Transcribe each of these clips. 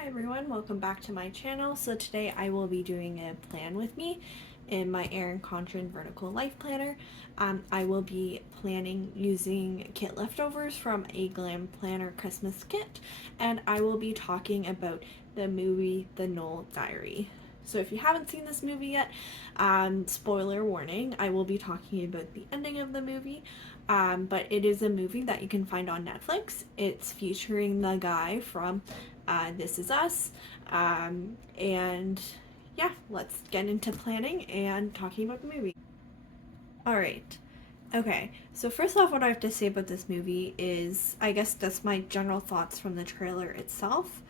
Hi everyone, welcome back to my channel. So today I will be doing a plan with me in my Erin Condren Vertical Life Planner. I will be planning using kit leftovers from a Glam Planner Christmas kit, and I will be talking about the movie The Noel Diary. So if you haven't seen this movie yet, spoiler warning, I will be talking about the ending of the movie. But it is a movie that you can find on Netflix. It's featuring the guy from This Is Us. And yeah, let's get into planning and talking about the movie. Alright. Okay, so first off, what I have to say about this movie is, I guess that's my general thoughts from the trailer itself.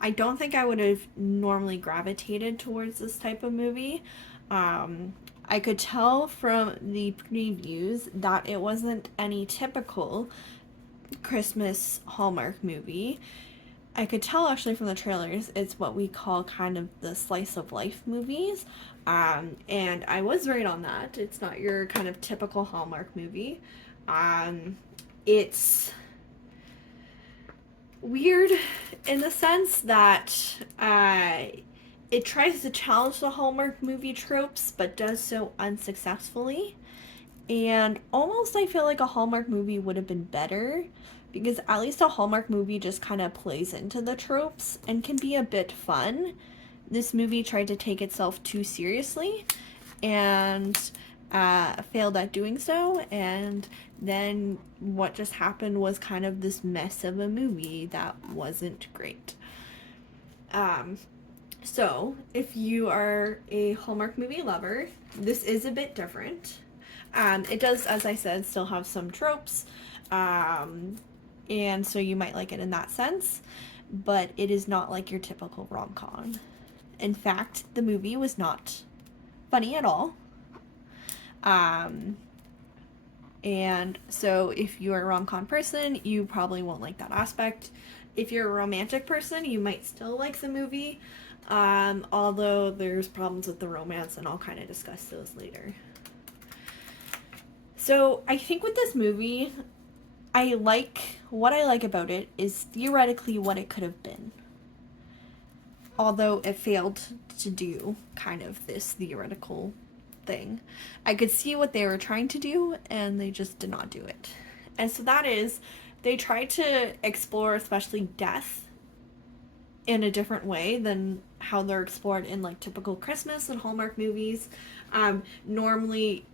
I don't think I would have normally gravitated towards this type of movie. I could tell from the previews that it wasn't any typical Christmas Hallmark movie. I could tell actually from the trailers it's what we call kind of the slice of life movies. And I was right on that. It's not your kind of typical Hallmark movie. It's weird in the sense that it tries to challenge the Hallmark movie tropes but does so unsuccessfully. And almost I feel like a Hallmark movie would have been better because at least a Hallmark movie just kind of plays into the tropes and can be a bit fun. This movie tried to take itself too seriously and failed at doing so, and then what just happened was kind of this mess of a movie that wasn't great. So, if you are a Hallmark movie lover, this is a bit different. It does, as I said, still have some tropes, and so you might like it in that sense, but it is not like your typical rom-com. In fact, the movie was not funny at all. And so if you're a rom-com person, you probably won't like that aspect. If you're a romantic person, you might still like the movie, although there's problems with the romance, and I'll kind of discuss those later. So I think with this movie, what I like about it is theoretically what it could have been. Although it failed to do kind of this theoretical thing. I could see what they were trying to do, and they just did not do it. And so that is, they tried to explore especially death in a different way than how they're explored in like typical Christmas and Hallmark movies. Normally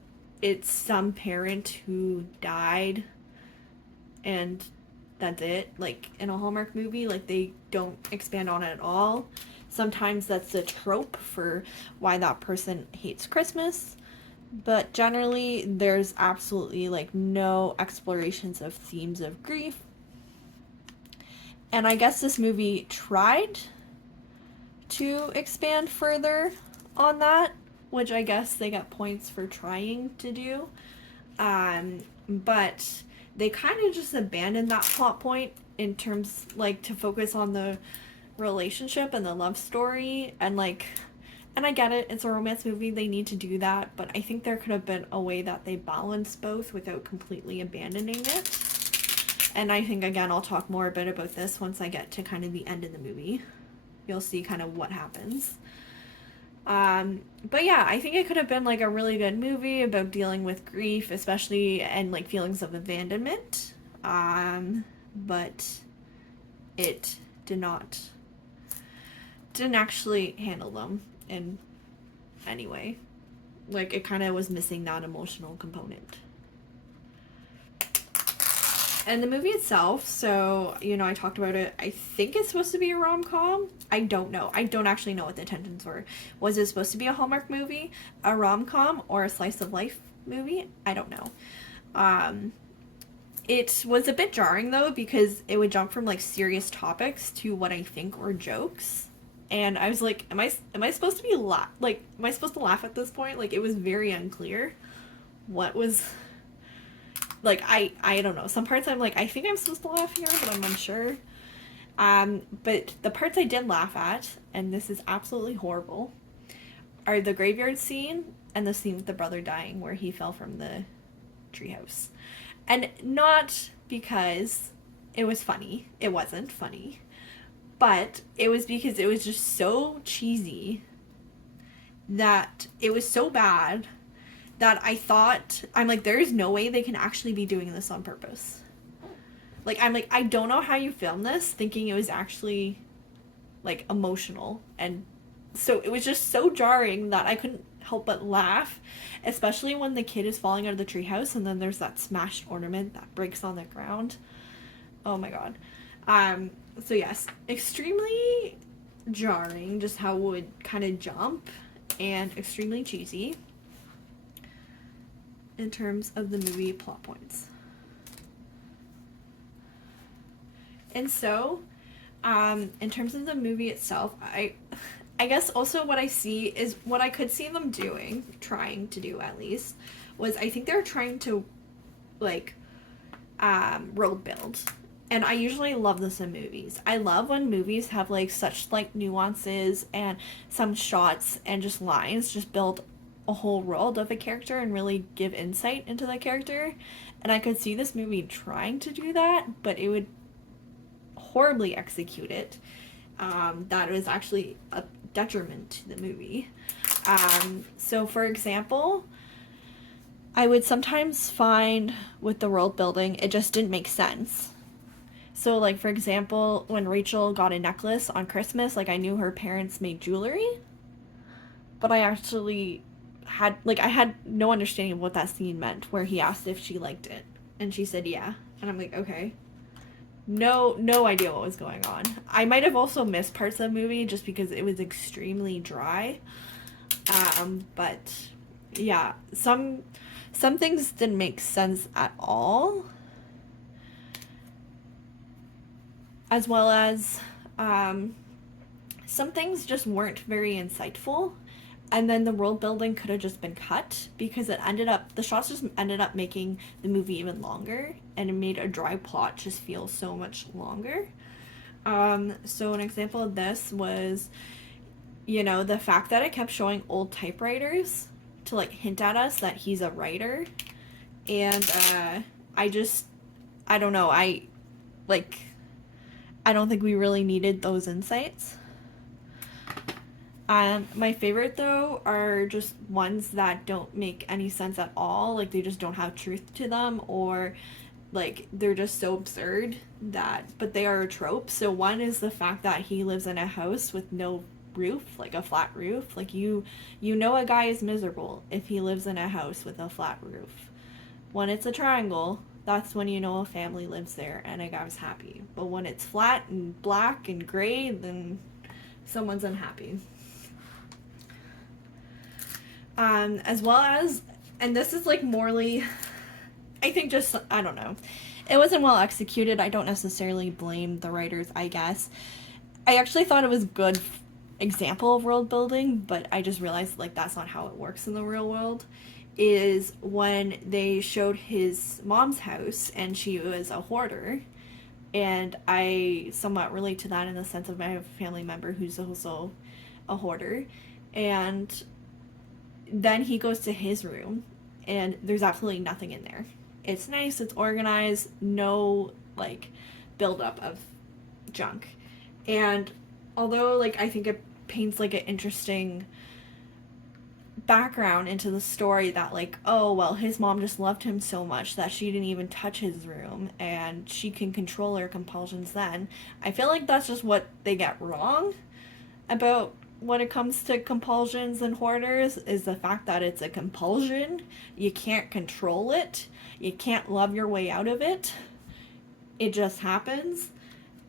it's some parent who died and that's it. Like in a Hallmark movie, like they don't expand on it at all. Sometimes that's a trope for why that person hates Christmas, but generally there's absolutely like no explorations of themes of grief. And I guess this movie tried to expand further on that, which I guess they got points for trying to do. But they kind of just abandoned that plot point in terms, like, to focus on the relationship and the love story. And I get it, it's a romance movie, they need to do that, but I think there could have been a way that they balanced both without completely abandoning it. And I think, again, I'll talk more a bit about this once I get to kind of the end of the movie. You'll see kind of what happens. But yeah, I think it could have been like a really good movie about dealing with grief, especially, and like feelings of abandonment. But it didn't actually handle them in any way. Like, it kind of was missing that emotional component. And the movie itself, so, I talked about it. I think it's supposed to be a rom-com. I don't know. I don't actually know what the intentions were. Was it supposed to be a Hallmark movie, a rom-com, or a slice of life movie? I don't know. It was a bit jarring, though, because it would jump from, like, serious topics to what I think were jokes. And I was like, am I supposed to be am I supposed to laugh at this point? Like, it was very unclear what was... Like, I don't know. Some parts I'm like, I think I'm supposed to laugh here, but I'm unsure. But the parts I did laugh at, and this is absolutely horrible, are the graveyard scene and the scene with the brother dying where he fell from the treehouse. And not because it was funny. It wasn't funny. But it was because it was just so cheesy that it was so bad that I thought, I'm like, there is no way they can actually be doing this on purpose. Like, I'm like, I don't know how you filmed this thinking it was actually, like, emotional. And so it was just so jarring that I couldn't help but laugh, especially when the kid is falling out of the treehouse and then there's that smashed ornament that breaks on the ground. Oh my god. So yes, extremely jarring, just how it would kind of jump, and extremely cheesy in terms of the movie plot points. And so, in terms of the movie itself, I guess also what I see is what I could see them doing, trying to do at least, was I think they're trying to, like, world build. And I usually love this in movies. I love when movies have, like, such, like, nuances and some shots and just lines just build a whole world of a character and really give insight into the character. And I could see this movie trying to do that, but it would horribly execute it. That was actually a detriment to the movie. So, for example, I would sometimes find with the world building, it just didn't make sense. So, like, for example, when Rachel got a necklace on Christmas, like, I knew her parents made jewelry, but I actually had, like, I had no understanding of what that scene meant, where he asked if she liked it, and she said yeah, and I'm like, okay. No idea what was going on. I might have also missed parts of the movie just because it was extremely dry, but yeah, some things didn't make sense at all. As well as some things just weren't very insightful, and then the world building could have just been cut because the shots just ended up making the movie even longer, and it made a dry plot just feel so much longer. So an example of this was, the fact that it kept showing old typewriters to, like, hint at us that he's a writer, and I don't know, I don't think we really needed those insights. My favorite, though, are just ones that don't make any sense at all. Like, they just don't have truth to them, or, like, they're just so absurd but they are a trope. So one is the fact that he lives in a house with no roof, like a flat roof. Like, you know a guy is miserable if he lives in a house with a flat roof. When it's a triangle, that's when you know a family lives there and a guy's happy. But when it's flat and black and gray, then someone's unhappy. As well as, and this is, like, morally, I think just, I don't know. It wasn't well executed. I don't necessarily blame the writers, I guess. I actually thought it was a good example of world building, but I just realized, like, that's not how it works in the real world. Is when they showed his mom's house and she was a hoarder, and I somewhat relate to that in the sense of I have a family member who's also a hoarder, and then he goes to his room and there's absolutely nothing in there. It's nice, it's organized, no, like, buildup of junk. And although, like, I think it paints, like, an interesting background into the story that, like, oh, well, his mom just loved him so much that she didn't even touch his room and she can control her compulsions then. I feel like that's just what they get wrong about when it comes to compulsions and hoarders, is the fact that it's a compulsion. You can't control it. You can't love your way out of it. It just happens.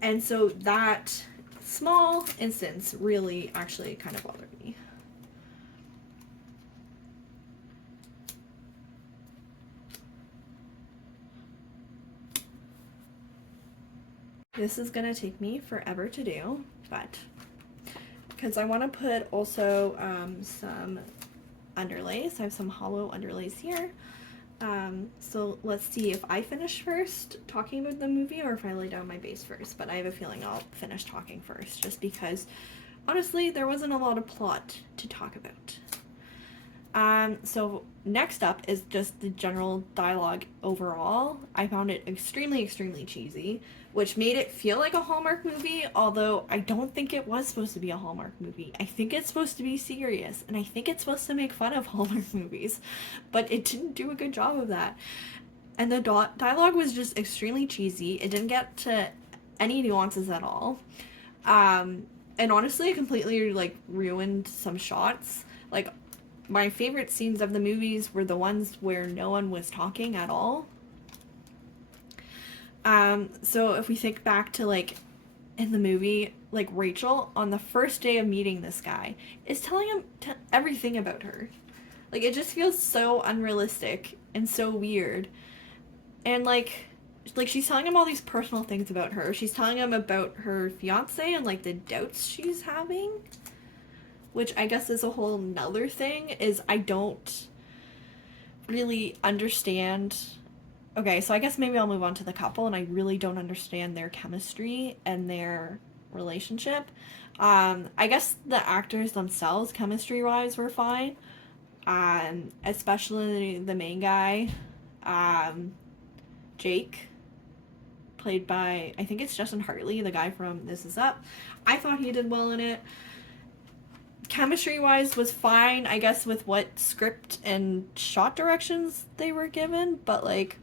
And so that small instance really actually kind of bothered me. This is gonna take me forever to do, but because I want to put also some underlays. I have some hollow underlays here. So let's see if I finish first talking about the movie or if I lay down my base first, but I have a feeling I'll finish talking first just because honestly there wasn't a lot of plot to talk about. So next up is just the general dialogue overall. I found it extremely, extremely cheesy, which made it feel like a Hallmark movie, although I don't think it was supposed to be a Hallmark movie. I think it's supposed to be serious, and I think it's supposed to make fun of Hallmark movies, but it didn't do a good job of that. And the dialogue was just extremely cheesy. It didn't get to any nuances at all. And honestly, it completely like ruined some shots. Like my favorite scenes of the movies were the ones where no one was talking at all. So if we think back to like in the movie, like Rachel on the first day of meeting this guy is telling him everything about her. Like it just feels so unrealistic and so weird. And like she's telling him all these personal things about her. She's telling him about her fiance and like the doubts she's having, which I guess is a whole nother thing. Is I don't really understand. Okay, so I guess maybe I'll move on to the couple, and I really don't understand their chemistry and their relationship. I guess the actors themselves, chemistry wise, were fine. Especially the main guy, Jake, played by, I think it's Justin Hartley, the guy from This Is Up. I thought he did well in it. Chemistry wise was fine, I guess, with what script and shot directions they were given, but like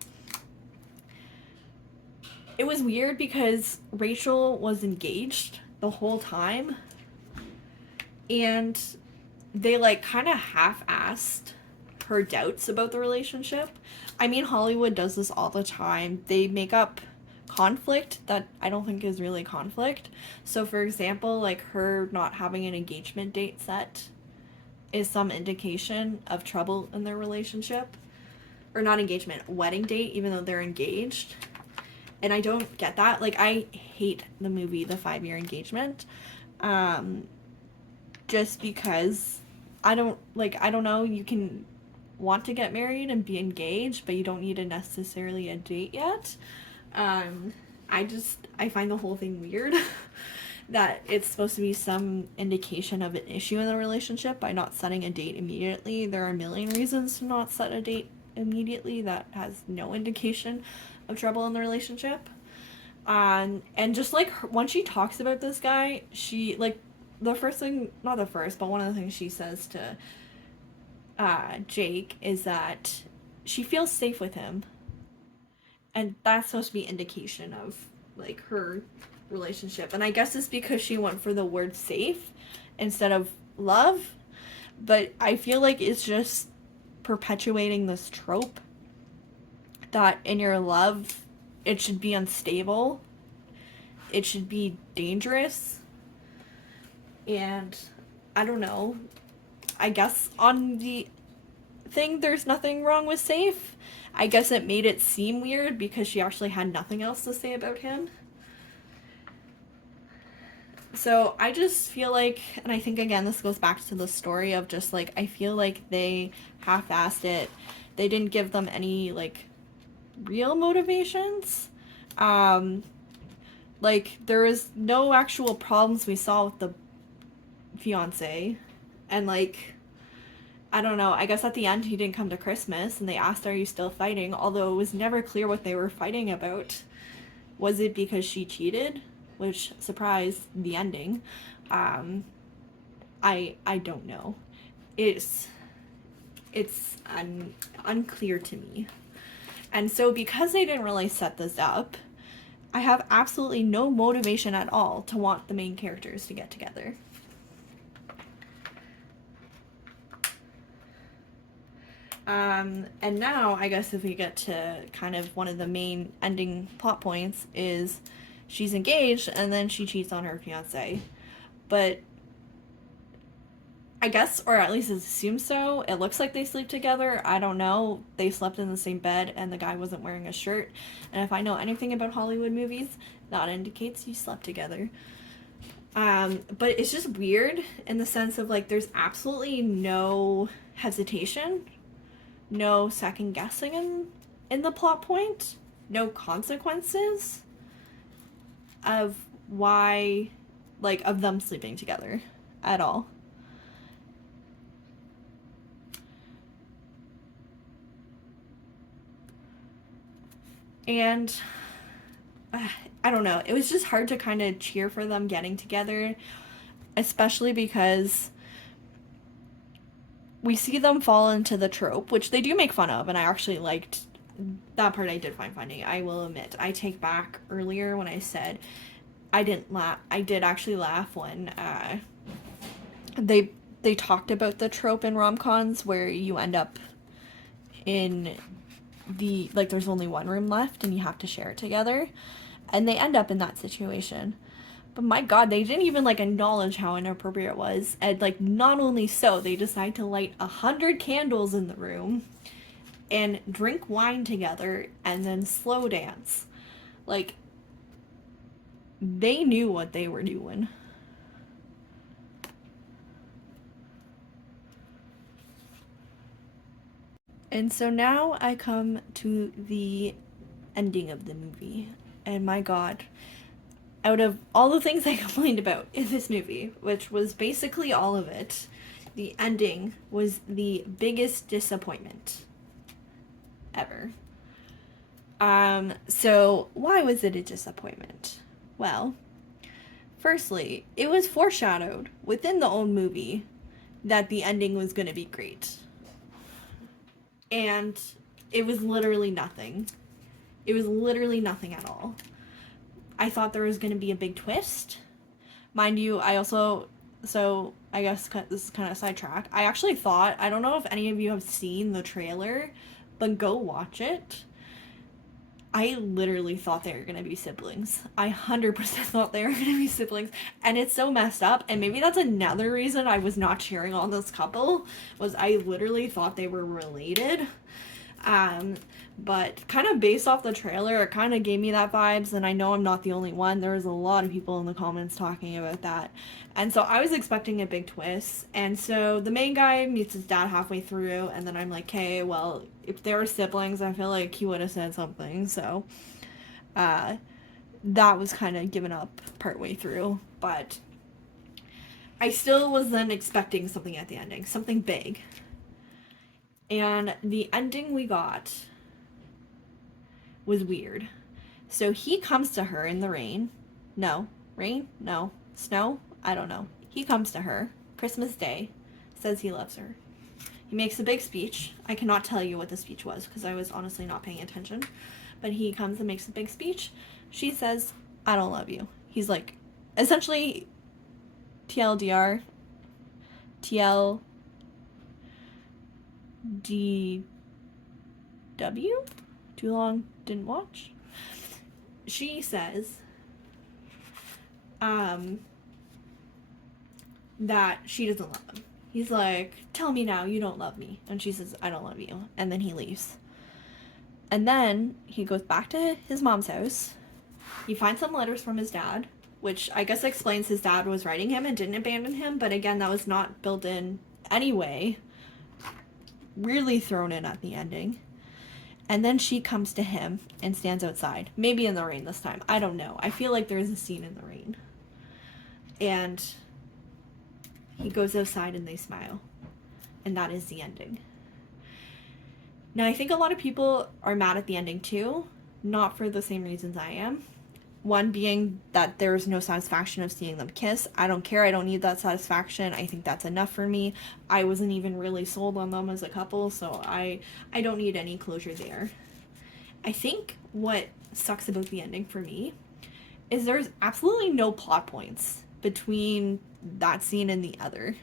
it was weird because Rachel was engaged the whole time, and they like kind of half-assed her doubts about the relationship. I mean, Hollywood does this all the time. They make up conflict that I don't think is really conflict. So for example, like her not having an engagement date set is some indication of trouble in their relationship. Or not engagement, wedding date, even though they're engaged. And I don't get that. Like, I hate the movie The 5-Year Engagement. Just because I don't know, you can want to get married and be engaged, but you don't need necessarily a date yet. I find the whole thing weird that it's supposed to be some indication of an issue in the relationship by not setting a date immediately. There are a million reasons to not set a date immediately that has no indication of trouble in the relationship. And just like when she talks about this guy, she like the first thing, not the first, but one of the things she says to Jake is that she feels safe with him, and that's supposed to be indication of like her relationship. And I guess it's because she went for the word safe instead of love, but I feel like it's just perpetuating this trope that in your love it should be unstable, it should be dangerous, and I don't know, I guess on the thing there's nothing wrong with safe. I guess it made it seem weird because she actually had nothing else to say about him. So I just feel like, and I think again this goes back to the story of just like, I feel like they half-assed it. They didn't give them any like real motivations. Like there was no actual problems we saw with the fiance, and like I don't know, I guess at the end he didn't come to Christmas and they asked, are you still fighting? Although it was never clear what they were fighting about. Was it because she cheated? Which surprised the ending. I don't know. It's unclear to me. And so because they didn't really set this up, I have absolutely no motivation at all to want the main characters to get together. And now, I guess if we get to kind of one of the main ending plot points is she's engaged and then she cheats on her fiance. But I guess, or at least it assumes so, it looks like they sleep together. I don't know. They slept in the same bed and the guy wasn't wearing a shirt. And if I know anything about Hollywood movies, that indicates you slept together. But it's just weird in the sense of like there's absolutely no hesitation, no second guessing in the plot point, no consequences of why, like, of them sleeping together at all. And I don't know, it was just hard to kind of cheer for them getting together, especially because we see them fall into the trope, which they do make fun of, and I actually liked that part. I did find funny. I will admit. I take back earlier when I said I didn't laugh. I did actually laugh when they talked about the trope in rom-coms where you end up in the, like, there's only one room left and you have to share it together, and they end up in that situation. But my god, they didn't even like acknowledge how inappropriate it was. And like, not only so, they decide to light 100 candles in the room and drink wine together and then slow dance. Like, they knew what they were doing. And so now I come to the ending of the movie. And my god, out of all the things I complained about in this movie, which was basically all of it, the ending was the biggest disappointment ever. So why was it a disappointment? Well, firstly, it was foreshadowed within the old movie that the ending was going to be great. And it was literally nothing. It was literally nothing at all. I thought there was going to be a big twist. Mind you, I also, so I guess this is kind of a sidetrack. I actually thought, I don't know if any of you have seen the trailer, but go watch it. I literally thought they were going to be siblings. I 100% thought they were going to be siblings. And it's so messed up. And maybe that's another reason I was not cheering on this couple, was I literally thought they were related. But kind of based off the trailer, it kind of gave me that vibes, and I know I'm not the only one. There was a lot of people in the comments talking about that. And so I was expecting a big twist. And so the main guy meets his dad halfway through, and then I'm like, okay, well, if they were siblings, I feel like he would have said something. So that was kind of given up partway through. But I still was then expecting something at the ending, something big. And the ending we got was weird. So he comes to her in the rain. No. Rain? No. Snow? I don't know. He comes to her, Christmas Day, says he loves her. He makes a big speech. I cannot tell you what the speech was because I was honestly not paying attention. But he comes and makes a big speech. She says, I don't love you. He's like, essentially, TLDR, TLDW? Too long, didn't watch. She says that she doesn't love him. He's like, tell me now you don't love me. And she says, I don't love you. And then he leaves. And then he goes back to his mom's house. He finds some letters from his dad, which I guess explains his dad was writing him and didn't abandon him. But again, that was not built in anyway. Really thrown in at the ending. And then she comes to him and stands outside. Maybe in the rain this time. I don't know. I feel like there's a scene in the rain. And he goes outside and they smile. And that is the ending. Now, I think a lot of people are mad at the ending too. Not for the same reasons I am. One being that there's no satisfaction of seeing them kiss. I don't care. I don't need that satisfaction. I think that's enough for me. I wasn't even really sold on them as a couple, so I don't need any closure there. I think what sucks about the ending for me is there's absolutely no plot points between that scene and the other.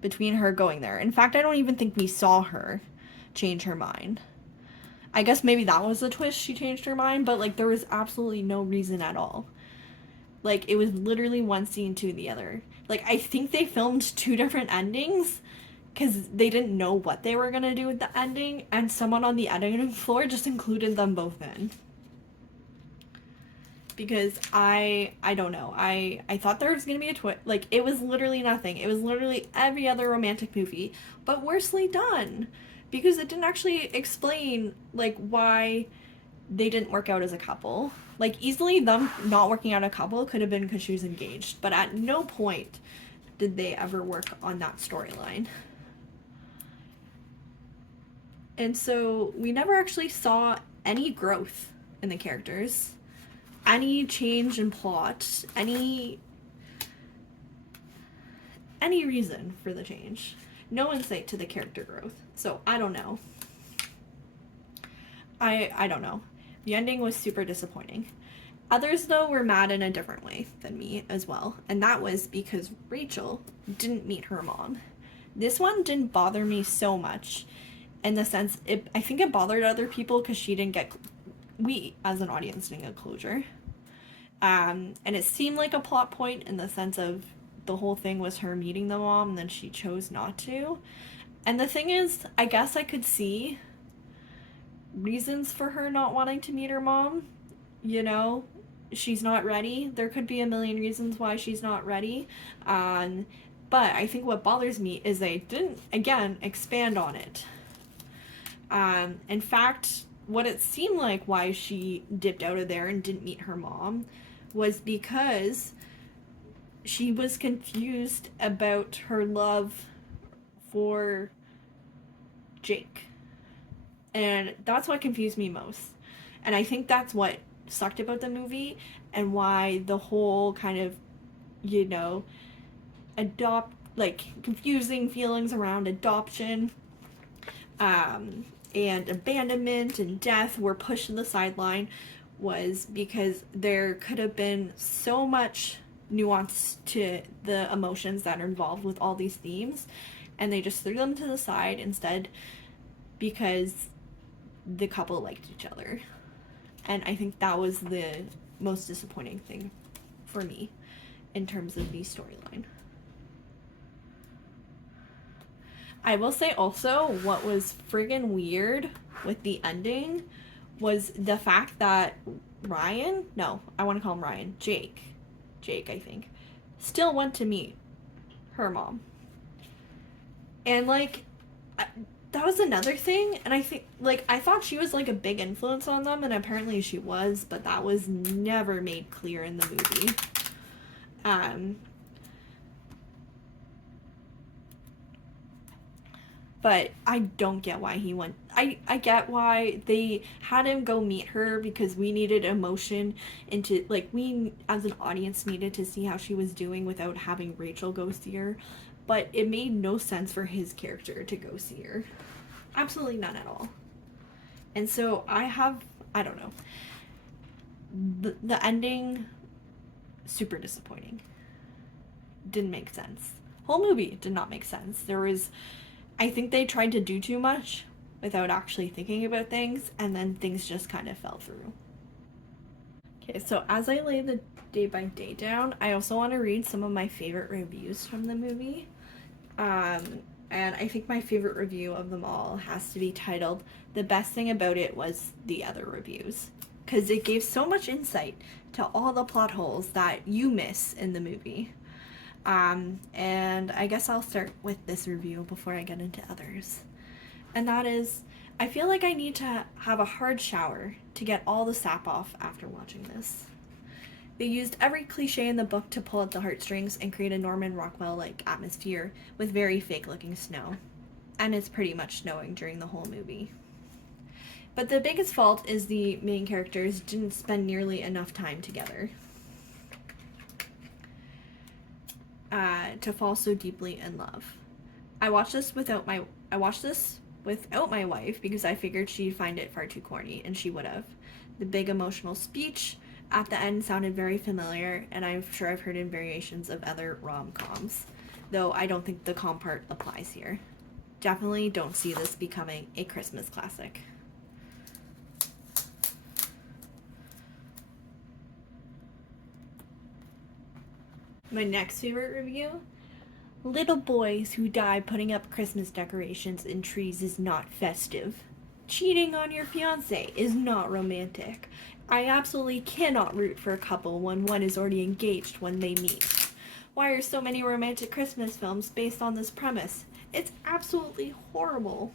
Between her going there. In fact, I don't even think we saw her change her mind. I guess maybe that was the twist, she changed her mind, but like there was absolutely no reason at all. Like it was literally one scene to the other. Like I think they filmed two different endings because they didn't know what they were gonna do with the ending, and someone on the editing floor just included them both in. Because I don't know. I thought there was gonna be a twist. Like it was literally nothing. It was literally every other romantic movie, but worsely done. Because it didn't actually explain, like, why they didn't work out as a couple. Like, easily them not working out a couple could have been because she was engaged. But at no point did they ever work on that storyline. And so we never actually saw any growth in the characters. Any change in plot, any reason for the change. No insight to the character growth. So I don't know. I don't know. The ending was super disappointing. Others, though, were mad in a different way than me as well, and that was because Rachel didn't meet her mom. This one didn't bother me so much, in the sense, I think it bothered other people because she didn't get, we as an audience didn't get closure. And it seemed like a plot point in the sense of the whole thing was her meeting the mom and then she chose not to. And the thing is, I guess I could see reasons for her not wanting to meet her mom. You know, she's not ready. There could be a million reasons why she's not ready. But I think what bothers me is they didn't, again, expand on it. In fact, what it seemed like why she dipped out of there and didn't meet her mom was because she was confused about her love for Jake. And that's what confused me most. And I think that's what sucked about the movie and why the whole kind of, you know, confusing feelings around adoption and abandonment and death were pushed to the sideline was because there could have been so much nuance to the emotions that are involved with all these themes, and they just threw them to the side instead because the couple liked each other. And I think that was the most disappointing thing for me in terms of the storyline. I will say also what was friggin' weird with the ending was the fact that Jake, I think, still went to meet her mom. And, like, that was another thing, and I think, like, I thought she was, like, a big influence on them, and apparently she was, but that was never made clear in the movie. But I don't get why he went. I get why they had him go meet her because we needed emotion into, like, we as an audience needed to see how she was doing without having Rachel go see her. But it made no sense for his character to go see her. Absolutely none at all. And so I don't know. The ending, super disappointing. Didn't make sense. Whole movie did not make sense. I think they tried to do too much without actually thinking about things, and then things just kind of fell through. Okay, so as I lay the day by day down, I also want to read some of my favorite reviews from the movie. And I think my favorite review of them all has to be titled, "The best thing about it was the other reviews," because it gave so much insight to all the plot holes that you miss in the movie. And I guess I'll start with this review before I get into others. And that is, I feel like I need to have a hard shower to get all the sap off after watching this. They used every cliche in the book to pull at the heartstrings and create a Norman Rockwell-like atmosphere with very fake-looking snow. And it's pretty much snowing during the whole movie. But the biggest fault is the main characters didn't spend nearly enough time together to fall so deeply in love. I watched this without my wife because I figured she'd find it far too corny, and she would have. The big emotional speech at the end sounded very familiar, and I'm sure I've heard in variations of other rom-coms, though I don't think the calm part applies here. Definitely don't see this becoming a Christmas classic. My next favorite review: little boys who die putting up Christmas decorations and trees is not festive. Cheating on your fiancé is not romantic. I absolutely cannot root for a couple when one is already engaged when they meet. Why are so many romantic Christmas films based on this premise? It's absolutely horrible.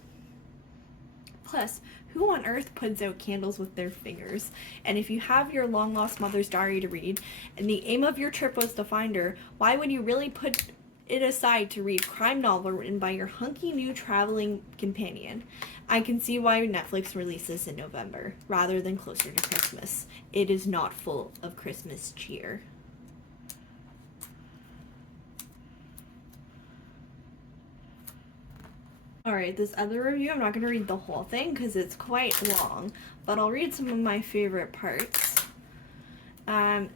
Plus, who on earth puts out candles with their fingers? And if you have your long-lost mother's diary to read, and the aim of your trip was to find her, why would you really put it aside to read a crime novel written by your hunky new traveling companion. I can see why Netflix released this in November rather than closer to Christmas. It is not full of Christmas cheer. Alright, this other review, I'm not going to read the whole thing because it's quite long, but I'll read some of my favorite parts.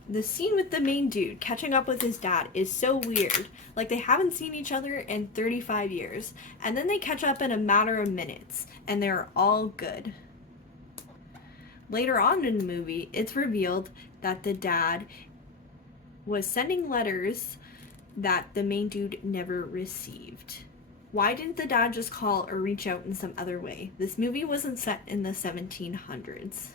The scene with the main dude catching up with his dad is so weird. Like, they haven't seen each other in 35 years, and then they catch up in a matter of minutes, and they're all good. Later on in the movie, it's revealed that the dad was sending letters that the main dude never received. Why didn't the dad just call or reach out in some other way? This movie wasn't set in the 1700s.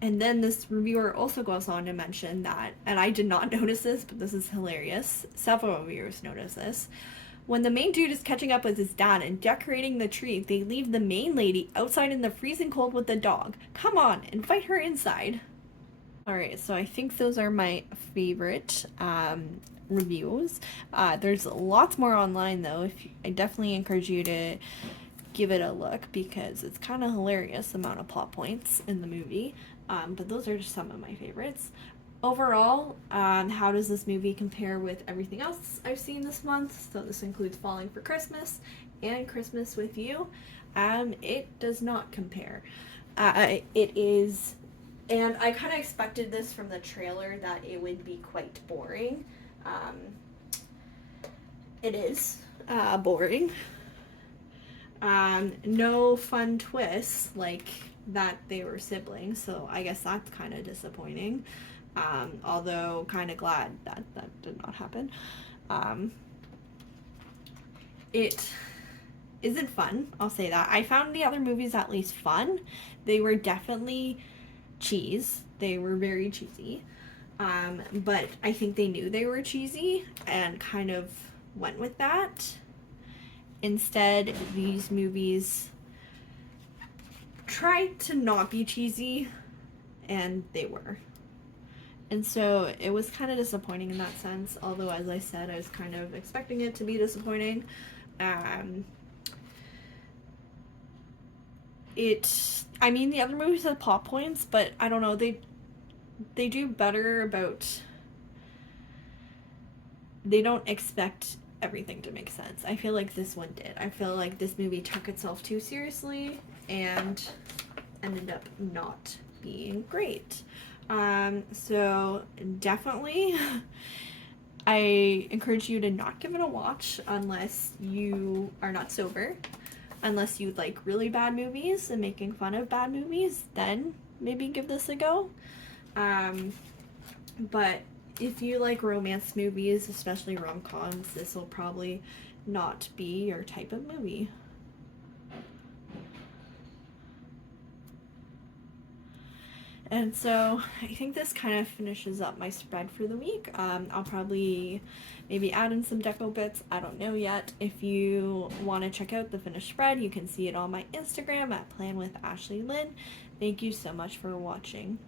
And then this reviewer also goes on to mention that, and I did not notice this, but this is hilarious. Several reviewers notice this. When the main dude is catching up with his dad and decorating the tree, they leave the main lady outside in the freezing cold with the dog. Come on, invite her inside. Alright, so I think those are my favorite reviews. There's lots more online though. I definitely encourage you to give it a look because it's kind of hilarious the amount of plot points in the movie. But those are just some of my favorites. Overall, how does this movie compare with everything else I've seen this month? So this includes Falling for Christmas and Christmas with You. It does not compare. It is, and I kind of expected this from the trailer that it would be quite boring. It is boring. No fun twists like that they were siblings, so I guess that's kind of disappointing. Although kind of glad that did not happen. It isn't fun, I'll say that. I found the other movies at least fun. They were definitely cheese. They were very cheesy. But I think they knew they were cheesy and kind of went with that. Instead, these movies tried to not be cheesy, and they were. And so it was kind of disappointing in that sense, although as I said, I was kind of expecting it to be disappointing. I mean, the other movies have plot points, but I don't know, they do better about, they don't expect everything to make sense. I feel like this one did. I feel like this movie took itself too seriously and ended up not being great. So definitely I encourage you to not give it a watch unless you are not sober. Unless you like really bad movies and making fun of bad movies, then maybe give this a go. But if you like romance movies, especially rom-coms, this will probably not be your type of movie. And so I think this kind of finishes up my spread for the week. I'll probably maybe add in some deco bits. I don't know yet. If you want to check out the finished spread, you can see it on my Instagram at Plan with Ashley Lynn. Thank you so much for watching.